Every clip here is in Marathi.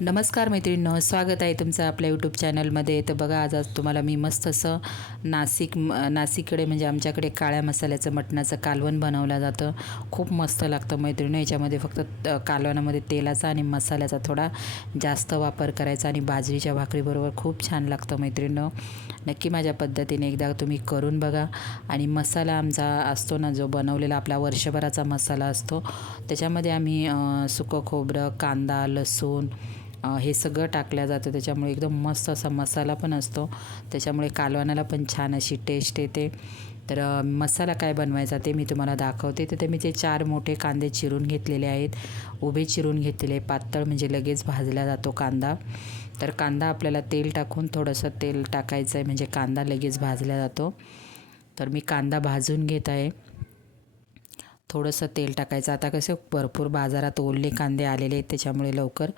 नमस्कार मैत्रिणींनो स्वागत आहे तुमचं आपल्या यूट्यूब चॅनलमध्ये तर बघा आज आज तुम्हाला मी मस्त असं नाशिक नाशिककडे म्हणजे आमच्याकडे काळ्या मसाल्याचं मटणाचं कालवण बनवलं जातं. खूप मस्त लागतं मैत्रिणी याच्यामध्ये फक्त कालवणामध्ये तेलाचा आणि मसाल्याचा थोडा जास्त वापर करायचा आणि बाजरीच्या भाकरीबरोबर खूप छान लागतं मैत्रिणींनो. नक्की माझ्या पद्धतीने एकदा तुम्ही करून बघा. आणि मसाला आमचा असतो ना जो बनवलेला आपला वर्षभराचा मसाला असतो. त्याच्यामध्ये आम्ही सुकं खोबरं कांदा लसूण हे सगळं टाकलं जातं. त्याच्यामुळे एकदम मस्त असा मसाला पण असतो. त्याच्यामुळे कालवानाला पण छान अशी टेस्ट येते. तर मसाला काय बनवायचा ते मी तुम्हाला दाखवते. तर ते मी ते चार मोठे कांदे चिरून घेतलेले आहेत. उभे चिरून घेतलेले पातळ म्हणजे लगेच भाजला जातो कांदा. तर कांदा आपल्याला तेल टाकून थोडंसं तेल टाकायचं आहे म्हणजे कांदा लगेच भाजला जातो. तर मी कांदा भाजून घेत आहे. थोडंसं तेल टाकायचं. आता कसं भरपूर बाजारात ओले कांदे आलेले आहेत. त्याच्यामुळे लवकर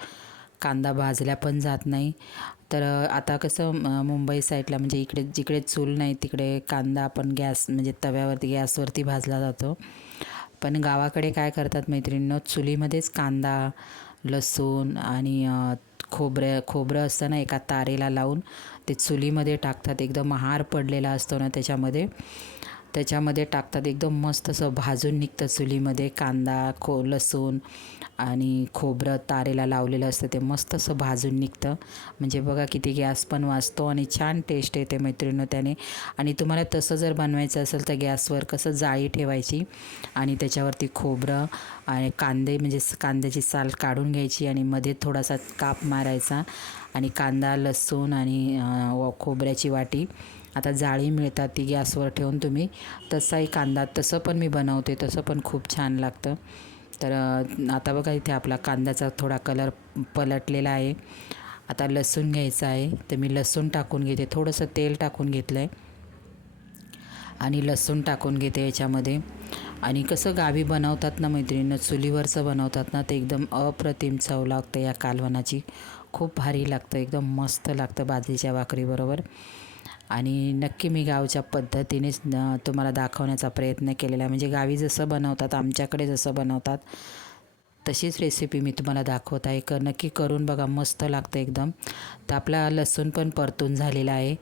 कांदा भाजल्या पण जात नाही. तर आता कसं मुंबई साईडला म्हणजे इकडे जिकडे चूल नाही तिकडे कांदा आपण गॅस म्हणजे तव्यावरती गॅसवरती भाजला जातो. पण गावाकडे काय करतात मैत्रिणींनो चुलीमध्येच कांदा लसूण आणि खोबरं खोबरं असतं ना एका तारेला लावून ते चुलीमध्ये टाकतात. एकदम हार पडलेला असतो ना त्याच्यामध्ये. त्याच्यामध्ये टाकतात. एकदम मस्त असं भाजून निघतं चुलीमध्ये कांदा खो लसूण आणि खोबरं तारेला लावलेलं असतं. ते मस्त असं भाजून निघतं. म्हणजे बघा किती गॅस पण वाचतो आणि छान टेस्ट येते मैत्रिणीनं त्याने. आणि तुम्हाला तसं जर बनवायचं असेल तर गॅसवर कसं जाळी ठेवायची आणि त्याच्यावरती खोबरं आणि कांदे म्हणजे कांद्याची साल काढून घ्यायची आणि मध्ये थोडासा काप मारायचा आणि कांदा लसूण आणि व खोबऱ्याची वाटी आता जाळी मिळतात ती गॅसवर ठेवून तुम्ही. तसाही कांदा तसं पण मी बनवते तसं पण खूप छान लागतं. तर आता बघा इथे आपला कांद्याचा थोडा कलर पलटलेला आहे. आता लसूण घ्यायचा आहे तर मी लसूण टाकून घेते. थोडंसं तेल टाकून घेतलं आहे आणि लसूण टाकून घेते याच्यामध्ये. आणि कसं गावी बनवतात ना मैत्रिणीनं चुलीवरचं बनवतात ना ते एकदम अप्रतिम चव लागतं या कालवणाची खूप भारी लागतं एकदम मस्त लागतं बाजरीच्या भाकरीबरोबर आणि नक्की मी गावच्या पद्धतीनेच तुम्हाला दाखवण्याचा प्रयत्न केलेला आहे. म्हणजे गावी जसं बनवतात आमच्याकडे जसं बनवतात तशीच रेसिपी मी तुम्हाला दाखवत आहे. क नक्की करून बघा मस्त लागतं एकदम. तर आपला लसूण पण परतून झालेला आहे.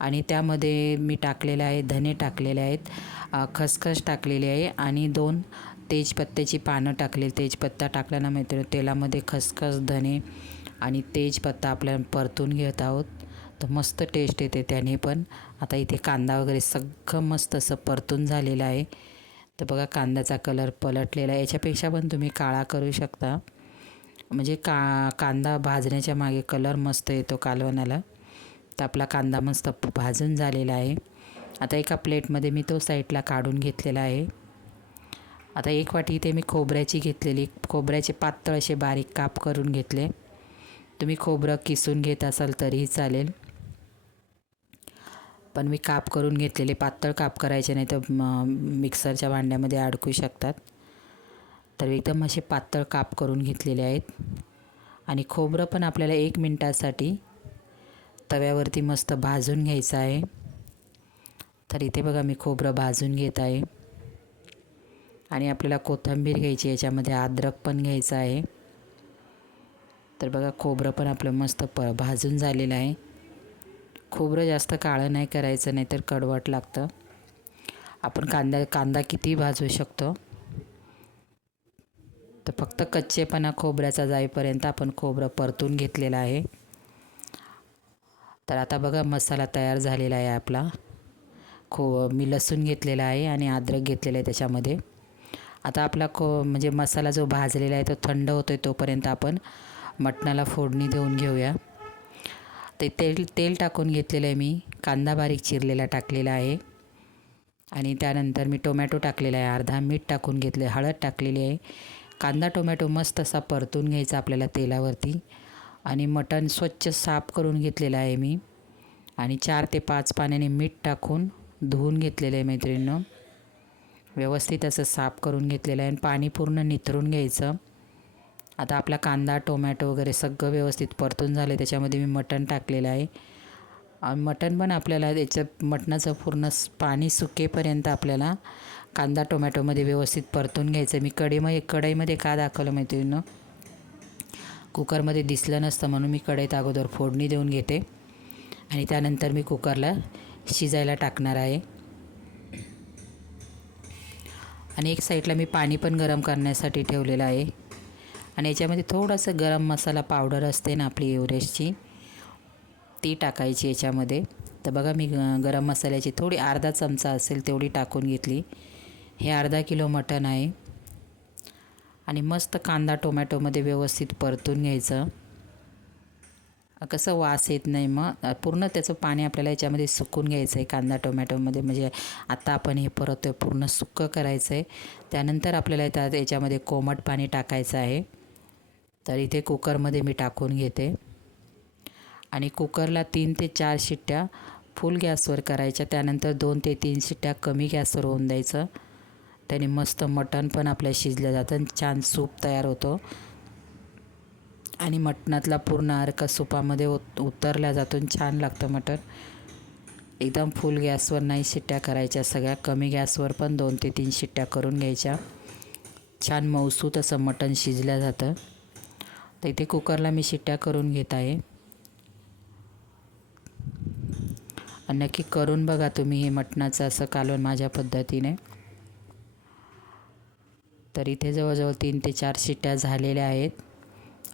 आणि त्यामध्ये मी टाकलेलं आहे धने टाकलेले आहेत खसखस टाकलेली आहे आणि दोन तेजपत्त्याची पानं टाकले. तेजपत्ता टाकल्यानं मित्र तेलामध्ये खसखस धने आणि तेजपत्ता आपल्याला परतून घेत आहोत. तर मस्त टेस्ट येते त्याने पण. आता इथे कांदा वगैरे सगळं मस्त असं परतून झालेलं आहे. तर बघा कांद्याचा कलर पलटलेला आहे. याच्यापेक्षा पण तुम्ही काळा करू शकता. म्हणजे का कांदा भाजण्याच्या मागे कलर मस्त येतो कालवणाला. तर आपला कांदा मस्त भाजून झालेला आहे. आता एका प्लेटमध्ये मी तो साईडला काढून घेतलेला आहे. आता एक वाटी इथे मी खोबऱ्याची घेतलेली. खोबऱ्याचे पातळ असे बारीक काप करून घेतले. तुम्ही खोबरं किसून घेत असाल तरीही चालेल. पण मी काप करून घेतलेले पातळ काप करायचे नाही तर मिक्सरच्या भांड्यामध्ये अडकू शकतात. तर एकदम असे पातळ काप करून घेतलेले आहेत. आणि खोबरं पण आपल्याला एक मिनटासाठी तव्यावरती मस्त भाजून घ्यायचं आहे. तर इथे बघा मी खोबरं भाजून घेत आहे. आणि आपल्याला कोथिंबीर घ्यायची याच्यामध्ये अद्रक पण घ्यायचं आहे. तर बघा खोबरं पण आपलं मस्त प भाजून झालेलं आहे. खोबरं जास्त काळं नाही करायचं नाही तर कडवट लागतं. आपण कांदा कांदा किती भाजू शकतो. तर फक्त कच्चेपणा खोबऱ्याचा जाईपर्यंत आपण खोबरं परतून घेतलेलं आहे. तर आता बघा मसाला तयार झालेला आहे आपला. खो मी लसूण घेतलेला आहे आणि अद्रक घेतलेलं आहे त्याच्यामध्ये. आता आपला खो म्हणजे मसाला जो भाजलेला आहे तो थंड होतो आहे तोपर्यंत आपण मटणाला फोडणी देऊन घेऊया. ते तेल तेल टाकून घेतलेलं आहे मी. कांदा बारीक चिरलेला टाकलेला आहे. आणि त्यानंतर मी टोमॅटो टाकलेला आहे. अर्धा मीठ टाकून घेतले हळद टाकलेली आहे. कांदा टोमॅटो मस्त असा परतून घ्यायचा आपल्याला तेलावरती. आणि मटण स्वच्छ साफ करून घेतलेलं आहे मी. आणि चार ते पाच पाण्याने मीठ टाकून धुवून घेतलेलं आहे मैत्रिणीनं. व्यवस्थित असं साफ करून घेतलेलं आहे. आणि पाणी पूर्ण निथरून घ्यायचं. आता आपला कांदा टोमॅटो वगैरे सगळं व्यवस्थित परतून झालं आहे त्याच्यामध्ये मी मटण टाकलेलं आहे. मटण पण आपल्याला त्याचं मटणाचं पूर्ण पाणी सुकेपर्यंत आपल्याला कांदा टोमॅटोमध्ये व्यवस्थित परतून घ्यायचं मी कढईमध्ये कढईमध्ये का दाखवलं माहिती ना? कुकरमध्ये दिसलं नसतं म्हणून मी कढईत अगोदर फोडणी देऊन घेते. आणि त्यानंतर मी कुकरला शिजायला टाकणार आहे. आणि एक साईडला मी पाणी पण गरम करण्यासाठी ठेवलेलं आहे. आणि याच्यामध्ये थोडंसं गरम मसाला पावडर असते ना आपली एव्हरेस्टची ती टाकायची याच्यामध्ये. तर बघा मी ग- गरम मसाल्याची थोडी अर्धा चमचा असेल तेवढी टाकून घेतली. हे अर्धा किलो मटण आहे. आणि मस्त कांदा टोमॅटोमध्ये व्यवस्थित परतून घ्यायचं. कसं वास येत नाही मग. पूर्ण त्याचं पाणी आपल्याला याच्यामध्ये सुकून घ्यायचं आहे कांदा टोमॅटोमध्ये. म्हणजे आता आपण हे परत पूर्ण सुक्कं करायचं आहे त्यानंतर आपल्याला त्यात याच्यामध्ये कोमट पाणी टाकायचं आहे. तर इथे कुकरमध्ये मी टाकून घेते. आणि कुकरला तीन ते चार शिट्ट्या फुल गॅसवर करायच्या. त्यानंतर दोन ते तीन शिट्ट्या कमी गॅसवर होऊन द्यायचं. त्याने मस्त मटण पण आपल्या शिजलं जातं आणि छान सूप तयार होतो. आणि मटणातला पूर्ण अर्क सुपामध्ये उत उतरला जातो आणि छान लागतं मटण. एकदम फुल गॅसवर नाही शिट्ट्या करायच्या सगळ्या. कमी गॅसवर पण दोन ते तीन शिट्ट्या करून घ्यायच्या. छान मऊसूत असं मटण शिजलं जातं. तर इथे कुकरला मी शिट्ट्या करून घेत आहे. आणि नक्की करून बघा तुम्ही हे मटणाचं असं कालवण माझ्या पद्धतीने. तर इथे जवळजवळ तीन ते चार शिट्ट्या झालेल्या आहेत.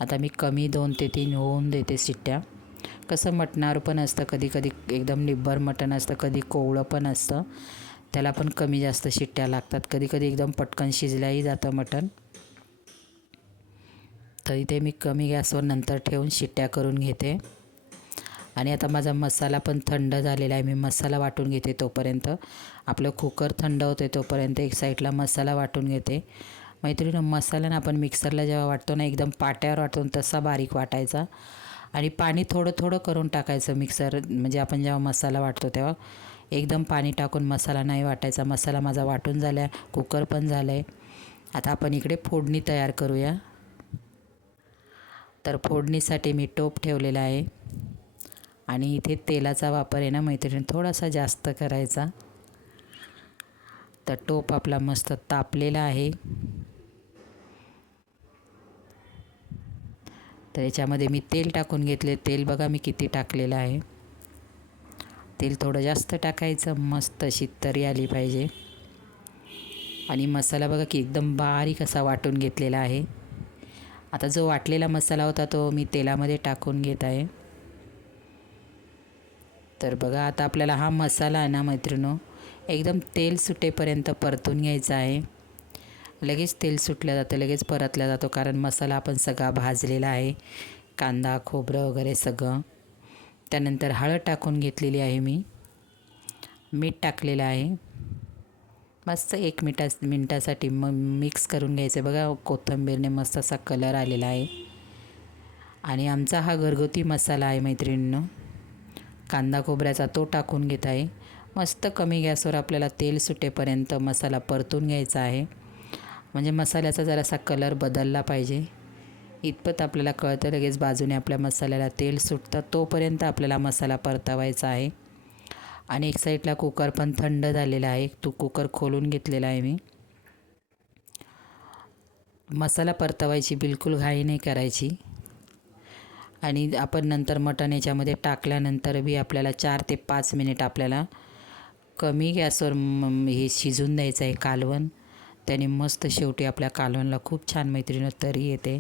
आता मी कमी दोन ते तीन होऊन देते शिट्ट्या. कसं मटणावर पण असतं कधी कधी एकदम निब्बर मटण असतं कधी कोवळं पण असतं. त्याला पण कमी जास्त शिट्ट्या लागतात. कधी कधी एकदम पटकन शिजल्याही जातं मटण. तर इथे मी कमी गॅसवर नंतर ठेवून शिट्ट्या करून घेते. आणि आता माझा मसाला पण थंड झालेला आहे. मी मसाला वाटून घेते तोपर्यंत. आपलं कुकर थंड होते तोपर्यंत एक साईडला मसाला वाटून घेते. मैत्रिणी मसाला ना आपण मिक्सरला जेव्हा वाटतो ना एकदम पाट्यावर वाटतो तसा बारीक वाटायचा. आणि पाणी थोडं थोडं करून टाकायचं मिक्सर म्हणजे आपण जेव्हा मसाला वाटतो तेव्हा. एकदम पाणी टाकून मसाला नाही वाटायचा. मसाला माझा वाटून झाला कुकर पण झालं आहे आता आपण इकडे फोडणी तयार करूया. तर फोडणीसाठी मी टोप ठेवलेला आहे. आणि इथे तेलाचा वापर आहे ना मैत्रिणी थोडासा जास्त करायचा. तर टोप आपला मस्त तापलेला आहे. तर याच्यामध्ये मी तेल टाकून घेतले. तेल बघा मी किती टाकलेलं आहे. तेल थोडं जास्त टाकायचं. मस्त अशी तरी आली पाहिजे. आणि मसाला बघा की एकदम बारीक असा वाटून घेतलेला आहे. आता जो वाटलेला मसाला होता तो मी तेलामध्ये टाकून घेत आहे. तर बघा आता आपल्याला हा मसाला आहे ना मैत्रिणो एकदम तेल सुटेपर्यंत परतून घ्यायचा आहे. लगेच तेल सुटलं जातं लगेच परतला जातो कारण मसाला आपण सगळा भाजलेला आहे कांदा खोबरं वगैरे सगळं. त्यानंतर हळद टाकून घेतलेली आहे मी. मीठ टाकलेलं आहे. मस्त एक मिटा मिनटासाठी मग मिक्स करून घ्यायचं. बघा कोथिंबीरने मस्त असा कलर आलेला आहे. आणि आमचा हा घरगुती मसाला आहे मैत्रिणीनं. कांदा खोबऱ्याचा तो टाकून घेत आहे. मस्त कमी गॅसवर आपल्याला तेल सुटेपर्यंत मसाला परतून घ्यायचा आहे. म्हणजे मसाल्याचा जरासा कलर बदलला पाहिजे. इतपत आपल्याला कळतं लगेच बाजूने आपल्या मसाल्याला तेल सुटतं तोपर्यंत आपल्याला मसाला परतावायचा आहे. आणि एक साईडला कुकर पण थंड झालेला आहे. तो कुकर खोलून घेतलेला आहे मी. मसाला परतवायची बिलकुल घाई नाही करायची. आणि आपण नंतर मटण याच्यामध्ये टाकल्यानंतर बी आपल्याला चार ते पाच मिनिट आपल्याला कमी गॅसवर हे शिजून द्यायचं आहे कालवण. त्याने मस्त शेवटी आपल्या कालवणला खूप छान मैत्रिणं तरी येते.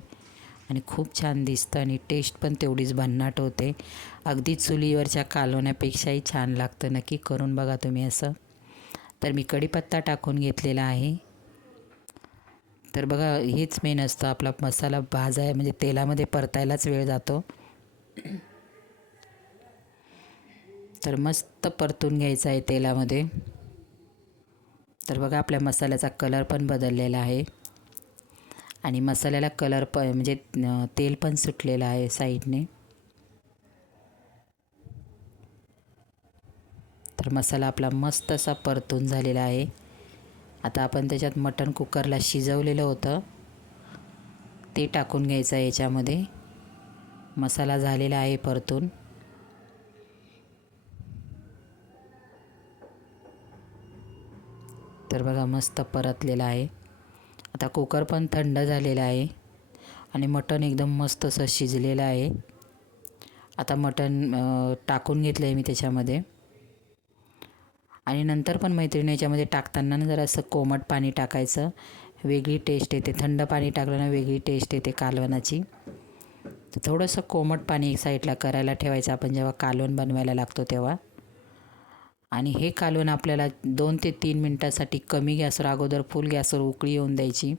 आणि खूप छान दिसतं आणि टेस्ट पण तेवढीच भन्नाट होते. अगदी चुलीवरच्या कालवण्यापेक्षाही छान लागतं. नक्की करून बघा तुम्ही असं. तर मी कढीपत्ता टाकून घेतलेला आहे. तर बघा हेच मेन असतं. आपला मसाला भाजाय म्हणजे तेलामध्ये परतायलाच वेळ जातो. तर मस्त परतून घ्यायचं आहे तेलामध्ये. तर बघा आपल्या मसाल्याचा कलर पण बदललेला आहे. आणि मसाल्याला कलर प म्हणजे तेल पण सुटलेलं आहे साईडने. तर मसाला आपला मस्त असा परतून झालेला आहे. आता आपण त्याच्यात मटण कुकरला शिजवलेलं होतं. ते टाकून घ्यायचं आहे याच्यामध्ये. मसाला झालेला आहे परतून. तर बघा मस्त परतलेला आहे. आता कुकर पण थंड झालेला आहे. आणि मटण एकदम मस्त असं शिजलेलं आहे. आता मटण टाकून घेतलं आहे मी त्याच्यामध्ये. आणि नंतर पण मैत्रिणी याच्यामध्ये टाकताना ना जरा असं कोमट पाणी टाकायचं. वेगळी टेस्ट येते. थंड पाणी टाकलं ना वेगळी टेस्ट येते कालवणाची तर थोडंसं कोमट पाणी एक साईडला करायला ठेवायचं. आपण जेव्हा कालवण बनवायला लागतो तेव्हा. आणि हे कालवण आपल्याला दोन ते तीन मिनटासाठी कमी गॅसवर अगोदर फुल गॅसवर उकळी येऊन द्यायची.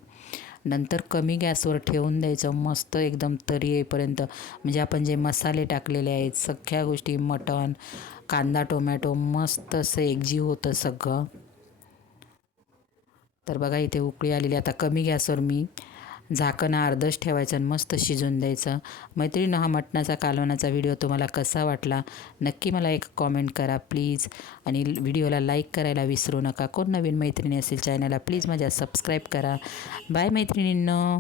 नंतर कमी गॅसवर ठेवून द्यायचं मस्त एकदम तरी येईपर्यंत. म्हणजे आपण जे मसाले टाकलेले आहेत सगळ्या गोष्टी मटण कांदा टोमॅटो मस्त असं एकजीव होतं सगळं. तर बघा इथे उकळी आलेली आता कमी गॅसवर मी झाकण अर्धच ठेवायचं आणि मस्त शिजून द्यायचं. मैत्रिणी हा मटणाचा कालवणाचा व्हिडिओ तुम्हाला कसा वाटला? नक्की मला एक कॉमेंट करा प्लीज आणि व्हिडिओला लाईक करायला विसरू नका. कोण नवीन मैत्रिणी असेल चॅनलला प्लीज माझ्या सबस्क्राईब करा. बाय मैत्रिणींनो.